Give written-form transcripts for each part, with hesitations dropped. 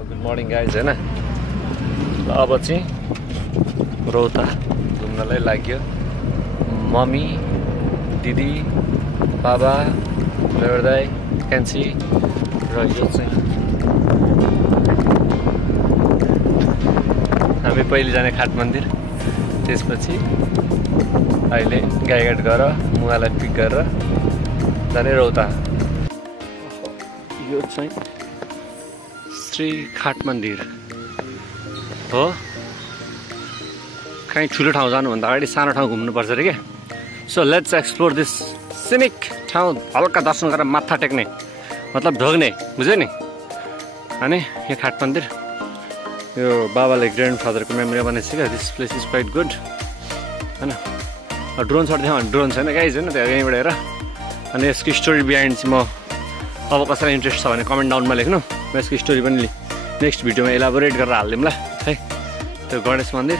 Good morning guys हैन। अब चाहिँ रौता घुम्नलाई लाग्यो। मम्मी, दिदी, बाबा, दाई, क्यान्सी र यो चाहिँ हामी पहिले जाने खाट मन्दिर, त्यसपछि अहिले गाईघाट गएर मुवालाई पिक गरेर जाने रौता। यो चाहिँ श्री खाट मन्दिर हो। कहीँ ठुलो ठाउँ जानुभन्दा अगाडि सानो ठाउँ घुम्नुपर्छ अरे क्या। So let's explore this scenic ठाउँ। हल्का दर्शन गरेर माथा टेक्ने मतलब ढोग्ने, बुझ्यो नि। अनि यो खाट मन्दिर यो बाबाले ग्रान्ड फादरको मेमोरी बनाइछ क्या। This place is quite good होइन। ड्रोन सर्ट देखाउँ भने ड्रोन छैन गाइज होइन, त्यहाँ यहीँबाट हेर। अनि यसको स्टोरी बिहाइन्ड चाहिँ म अब कसैलाई इन्ट्रेस्ट छ भने कमेन्ट डाउनमा लेख्नु, म यसको स्टोरी पनि नेक्स्ट भिडियोमा एलाबोरेट गरेर हालिदिउँ ल है। त्यो गणेश मन्दिर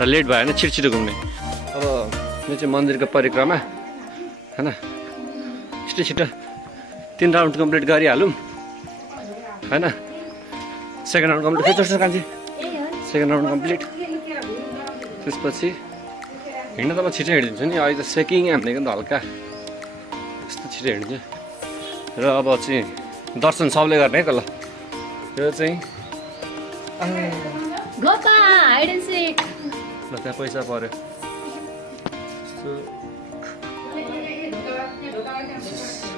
र लेट भयो भने छिटो घुम्ने। अब यो चाहिँ मन्दिरको परिक्रमा होइन। छिटो 3 राउन्ड कम्प्लिट गरिहालौँ होइन। सेकेन्ड राउन्ड कम्प्लिट चढ्छ कान्छी, सेकेन्ड राउन्ड कम्प्लिट। त्यसपछि हिँड्न त म छिटो हिँडिदिन्छु नि। अहिले त सेकिङ हानेको नि त हल्का, यस्तो छिटो हिँड्छु। र अब चाहिँ दर्शन सबले गर्ने है त ल। यो चाहिँ ल त्यहाँ पैसा पर्यो।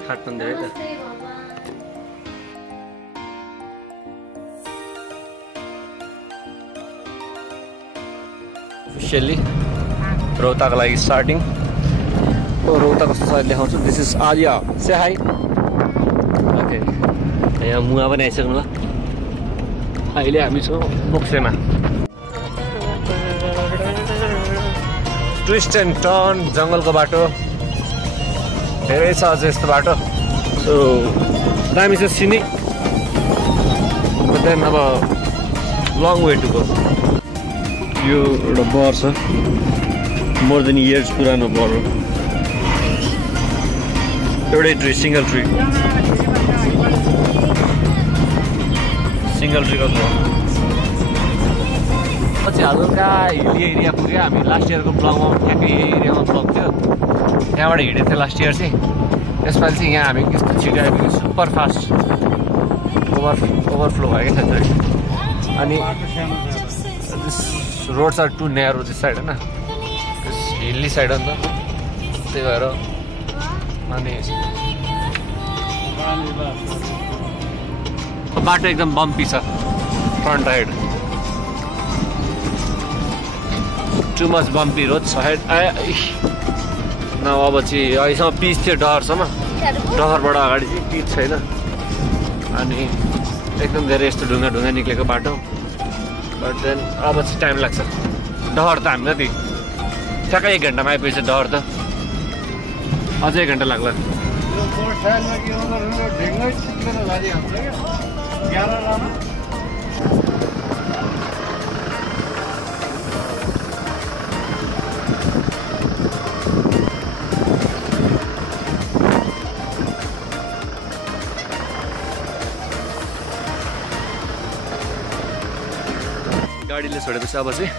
खाट मन्दिर है त। अफिसियल्ली रौताको लागि स्टार्टिङ। रौता कस्तो छ देखाउँछु। This is Alia, say high. Okay, यहाँ मुवा पनि आइसक्नु ल। अहिले हामी छौँ मोक्सेमा। ट्विस्ट एन्ड टर्न जङ्गलको बाटो धेरै छ अझ यस्तो बाटो। सो दामी छ सिनिक, बट देन अब लङ वे टु गो। यो एउटा बर छ, मोर देन इयर्स पुरानो बर हो। एउटै ट्री, सिङ्गल ट्री को छ। पछि हल्का हिली एरिया पुग्यो। हामी लास्ट इयरको ब्लगमा ठ्याक्कै यही एरियामा ब्लग थियो, त्यहाँबाट हिँडेको थियो लास्ट इयर चाहिँ। यसपालि चाहिँ यहाँ हामी यस्तो छिटो आइपुग्यो, सुपर फास्ट ओभरफ्लो भयो क्या चाहिँ। अनि roads are to narrow this side होइन, हिल्ली साइड हो नि त, त्यही भएर। अनि बाटो एकदम बम्पी छ, front head too much bumpy road head. न अब चाहिँ अहिलेसम्म पिच थियो डहरसम्म, डहरबाट अगाडि चाहिँ पिच छैन। अनि एकदम धेरै यस्तो ढुङ्गा निक्लेको बाटो। बट देन अब चाहिँ टाइम लाग्छ। डहर त हामीलाई त्यही ठ्याक्कै 1 घन्टामा आइपुगेछ। डहर त अझै 1 घन्टा लाग्ला। गाडीले छोडेपछि अब चाहिँ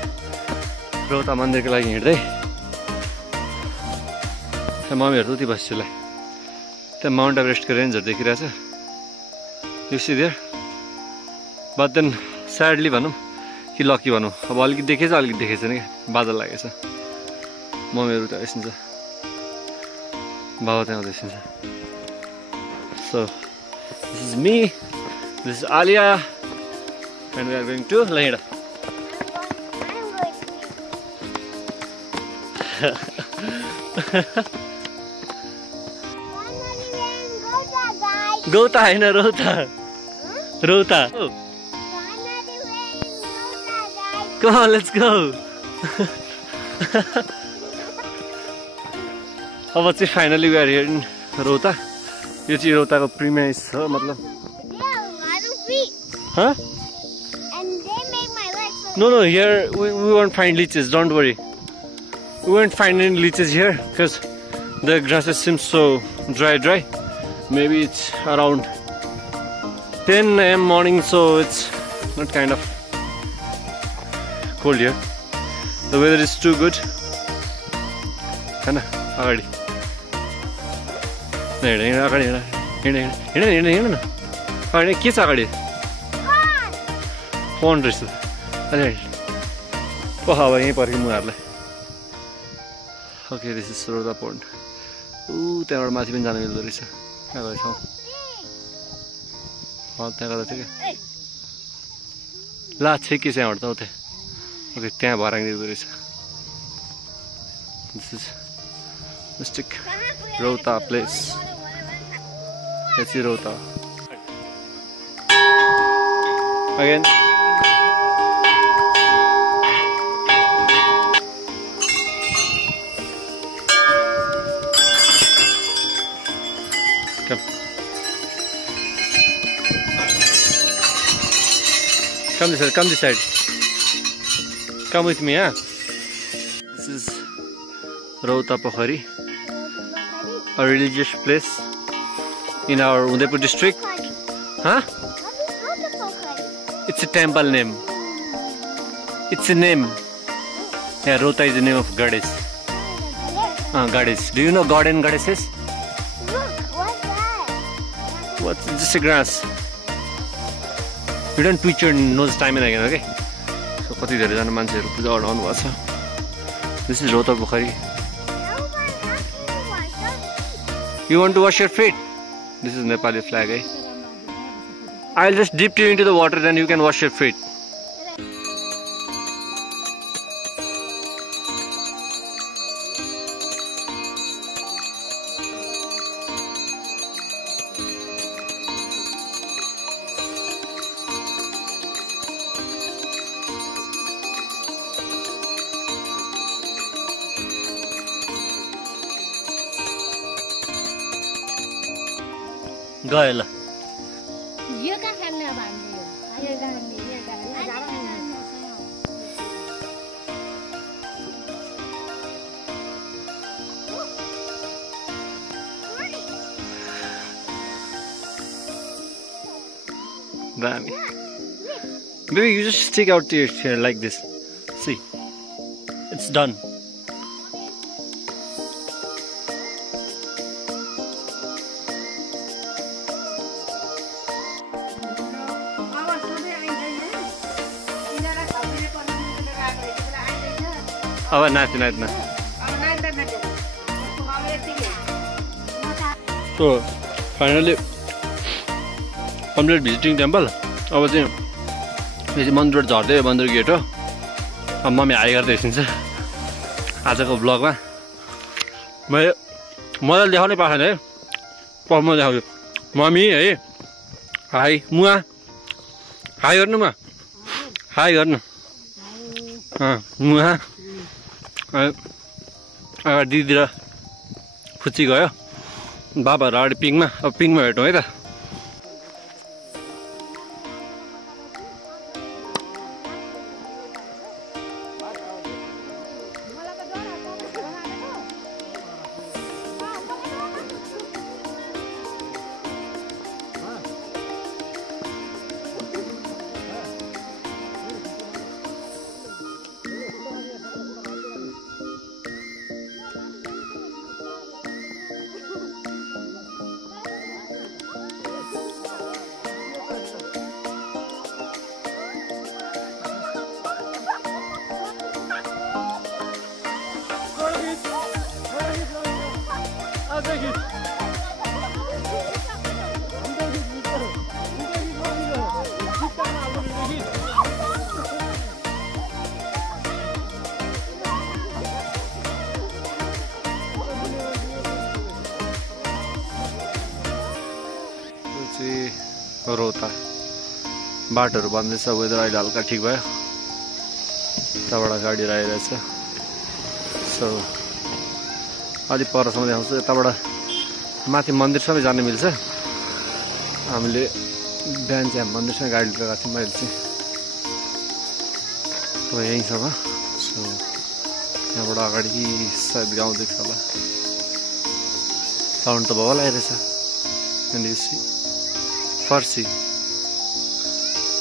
रौता मन्दिरको लागि हिँड्दै त्यहाँ मम्मीहरू उति बस्छु ल। त्यहाँ माउन्ट एभरेस्टको रेन्जहरू देखिरहेछ, you see there. But then sadly भनौँ कि लकी भनौँ, अब अलिकति देखेछ अलिकति देखेको छैन क्या, बादल लागेछ। मम्मीहरू त्यहाँ बसिन्छ, बाबा त्यहाँ बसिन्छ। So this is me, this is Alia and we are going to ल हिँड। गौता होइन रौता, रौता। Come on, let's go. अब चाहिँ finally we are here in Rauta. यो चाहिँ रौताको प्रिमाइस छ मतलब। Huh? No, here we won't find leeches, don't worry. We won't find any leeches here because the grasses seem so dry. Maybe it's around 10 a.m. morning, so it's not kind of cold here. The weather is too good. Hana, agadi. Hina. Agadi ke cha agadi? Phone रहेछ. अरे ओह अब यही पर्यो मुहारलाई. Okay, this is Rota Pond. त्यहाँबाट माथि पनि जान मिल्दो रहेछ. त्यहाँ गएछौँ. त्यहाँ गर्दा ठिकै. ला छेकी चाहिँ हट्दा उतै. ओके त्यहाँ भराङ दिँदो रहेछ. This is Mystic Rota place. Let's see Rota. Again. Come this side. Come with me, huh? This is Rota Pokhari, a religious place in our Udaipur district. Huh? It's a temple name. It's a name. Yeah, Rota is the name of goddess. Goddess. Do you know god and goddesses? What's that? What's just a grass? You don't twitch your nose time and again, okay? So, कति धेरै जना मान्छेहरु पूजा गर्न आउनु भएको छ. This is Rota Pokhari. You want to wash your feet? This is Nepali flag, eh? I'll just dip you into the water, then you can wash your feet. गयो ल यो का खान्न भन्दियो यो गान्दी यो Damn. Maybe you just stick out your chair like this. See, it's done. अब नाच्न So finally complete visiting temple. अब चाहिँ यो चाहिँ मन्दिर झर्दै मन्दिर गेट हो. अब मम्मी हाई गर्दै हिँड्छ आजको ब्लगमा. मलाई देखाउनै पाएन है. म देखाउँछु. मम्मी है हाई मुआ हाई गर्नु म हाई गर्नु. मुआ दिदी र फुच्ची गयो. बाबाहरू अगाडि पिङमा. अब पिङमा भेटौँ है त. रोता बाटोहरू बन्दैछ. वेदर अहिले हल्का ठिक भयो. यताबाट गाडीहरू आइरहेछ. सो अलि परसम्म देखाउँछु. यताबाट माथि मन्दिरसम्म जान मिल्छ. हामीले बिहान चाहिँ मन्दिरसँग गाडी लिएर गएको थियौँ. मैले चाहिँ अब यहीँसम्म. सो यहाँबाट अगाडि सायद गाउँ देख्छ होला. साउन्ड त भल आइरहेछ. फर्सी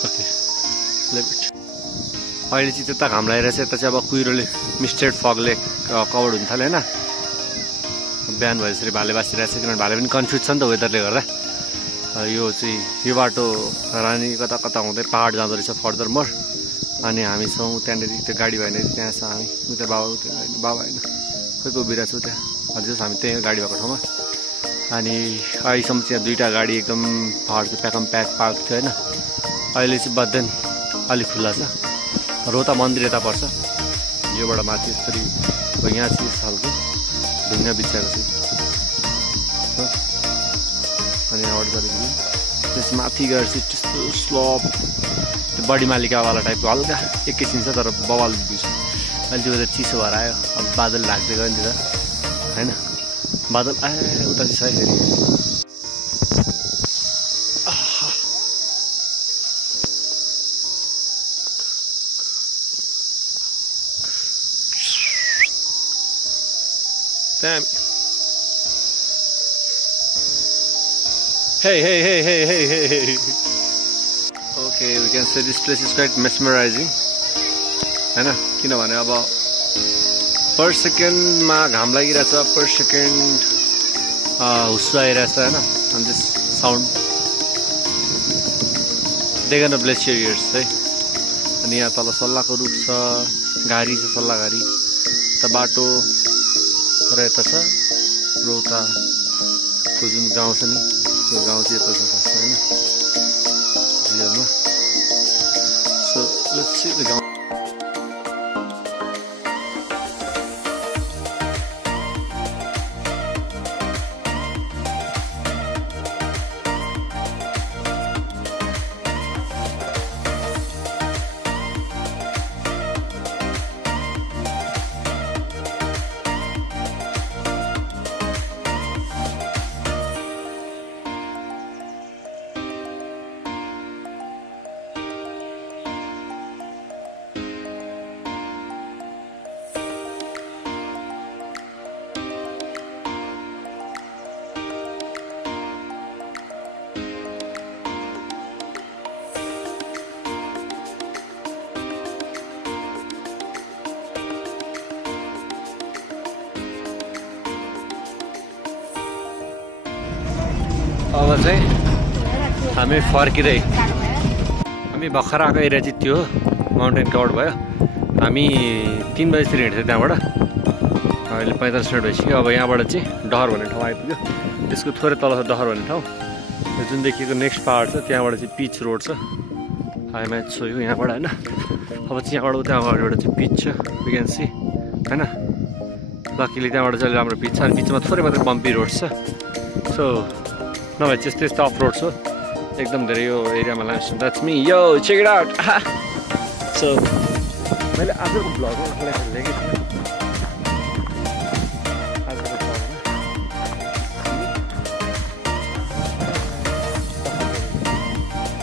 ओके अहिले चाहिँ त्यता घाम लागिरहेछ यता चाहिँ अब कुहिरोले मिस्टेड फगले कभर्ड हुन थाल्यो होइन बिहान भए यसरी भाले बासिरहेछ किनभने भाले पनि कन्फ्युज छ नि त वेदरले गर्दा यो चाहिँ यो बाटो रानी कता कता हुँदै पहाड जाँदो रहेछ फर्दर मोर अनि हामी छौँ त्यहाँनिर त्यो गाडी भएन त्यहाँ छ हामी उता बाबा होइन खोइ को उभिरहेको छु त्यहाँ हजुर हामी त्यही गाडी भएको ठाउँमा अनि अहिलेसम्म चाहिँ दुईवटा गाडी एकदम पहाडको प्याकम प्याक पार्क थियो होइन अहिले चाहिँ बद्देन अलिक खुल्ला छ रोता मन्दिर यता पर्छ योबाट माथि यसरी यहाँ चाहिँ खालको ढुङ्गा बिछाएको छ अनि यहाँबाट गरेपछि त्यस माथि गएर चाहिँ त्यस्तो स्लोप त्यो बडी मालिकावाला टाइपको हल्का एकैछिन छ तर बवाल भ्यू छ अहिले त्यो बेला चिसो भएर आयो अब बादल लाग्दै गयो नि त होइन बादल आए उता चाहिँ छ फेरि Damn. Hey. Okay, we can say this place is quite mesmerizing. हैन किनभने अब पर सेकेन्डमा घाम लागिरहेछ पर सेकेन्ड हुस्सो आइरहेछ हैन अनि this sound they gonna bless your ears है अनि यहाँ तल सल्लाहको रुख छ घारी छ सल्लाहघारी त बाटो र यता छ रोताको जुन गाउँ छ नि त्यो गाउँ चाहिँ यता छ खास होइन रियलमा सो लेट्स सी द गाउँ अब चाहिँ हामी फर्किँदै हामी भर्खर आएको एरिया चाहिँ त्यो माउन्टेन कभर्ड भयो हामी 3 बजीतिर हिँड्थ्यौँ त्यहाँबाट अहिले 45 मिनट भइसक्यो अब यहाँबाट चाहिँ डहर भन्ने ठाउँ आइपुग्यो त्यसको थोरै तल छ डहर भन्ने ठाउँ जुन देखिएको नेक्स्ट पहाड छ त्यहाँबाट चाहिँ पिच रोड छ हाई म्याच सो यो यहाँबाट होइन अब चाहिँ यहाँबाट उता अगाडिबाट चाहिँ पिच छ बिकेन्सी होइन लकिली त्यहाँबाट चाहिँ राम्रो पिच छ अनि बिचमा थोरै मात्रै बम्पी रोड छ सो नभए चाहिँ त्यस्तो अफ रोड छ एकदम धेरै यो एरियामा लान्छु द्याट्स मी यो चेक इट आउट सो मैले आजको भ्लगमा आफूलाई लेखेको थिएँ आजको भ्लगमा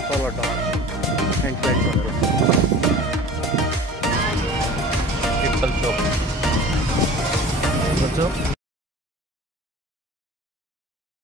तल डर ह्यान्ड भनेर चोक